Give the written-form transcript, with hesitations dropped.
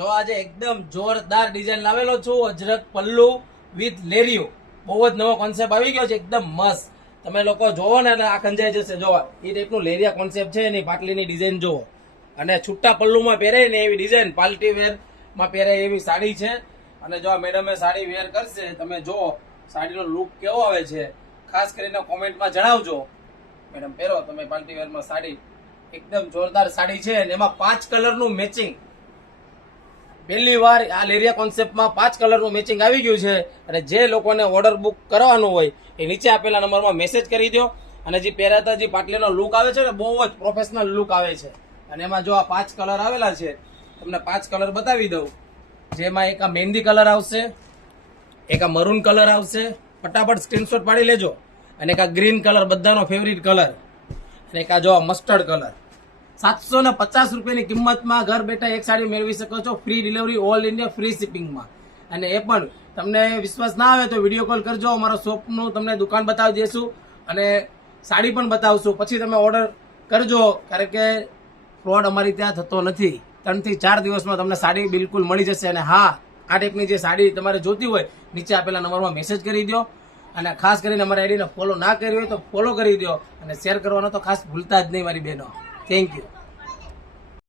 જો આજે એકદમ જોરદાર ડિઝાઇન લાવેલો છું. અજરક પલ્લુ વિથ લેરિયો. બહુ જ નવો કોન્સેપ્ટ આવી ગયો છે, એકદમ મસ્ત. તમે લોકો જોવો ને એટલે આ ખંજાઈ જશે. જોવા એ ટાઈપનું લેરિયા કોન્સેપ્ટ છે. એની પાટલીની ડિઝાઇન જોવો, અને છૂટા પલ્લુમાં પહેરે ને એવી ડિઝાઇન, પાર્ટી વેર માં પહેરે એવી સાડી છે. અને જો આ મેડમે સાડી વેર કરશે, તમે જુઓ સાડીનો લુક કેવો આવે છે. ખાસ કરીને કોમેન્ટમાં જણાવજો. મેડમ પહેરો તમે પાર્ટી વેરમાં સાડી, એકદમ જોરદાર સાડી છે. અને એમાં 5 કલરનું મેચિંગ. પહેલી વાર આ લેરિયા કોન્સેપ્ટમાં 5 કલરનું મેચિંગ આવી ગયું છે. અને જે લોકોને ઓર્ડર બુક કરવાનું હોય એ નીચે આપેલા નંબરમાં મેસેજ કરી દો. અને જે પહેરાતા જે પાટલીનો લુક આવે છે ને, બહુ જ પ્રોફેશનલ લુક આવે છે. અને એમાં જો આ 5 કલર આવેલા છે, તમને 5 કલર બતાવી દઉં. જેમાં એક આ મહેંદી કલર આવશે, એક આ મરૂન કલર આવશે. ફટાફટ સ્ક્રીનશોટ પાડી લેજો. અને એક આ ગ્રીન કલર, બધાનો ફેવરિટ કલર. અને એક આ જો મસ્ટર્ડ કલર. 750 રૂપિયાની કિંમતમાં ઘર બેઠા એક સાડી મેળવી શકો છો. Free delivery, all India free શિપિંગમાં. અને એ પણ તમને વિશ્વાસ ના આવે તો વિડીયો કોલ કરજો. અમારા શોપનું તમને દુકાન બતાવી દઈશું અને સાડી પણ બતાવશું. પછી તમે ઓર્ડર કરજો, કારણ કે ફ્રોડ અમારી ત્યાં થતો નથી. 3 થી 4 દિવસમાં તમને સાડી બિલકુલ મળી જશે. અને હા, આ ટાઈપની જે સાડી તમારે જોતી હોય, નીચે આપેલા નંબરમાં મેસેજ કરી દો. અને ખાસ કરીને અમારા આઈડીને ફોલો ના કરી હોય તો ફોલો કરી દો. અને શેર કરવાનો તો ખાસ ભૂલતા જ નહીં મારી બહેનો. Thank you.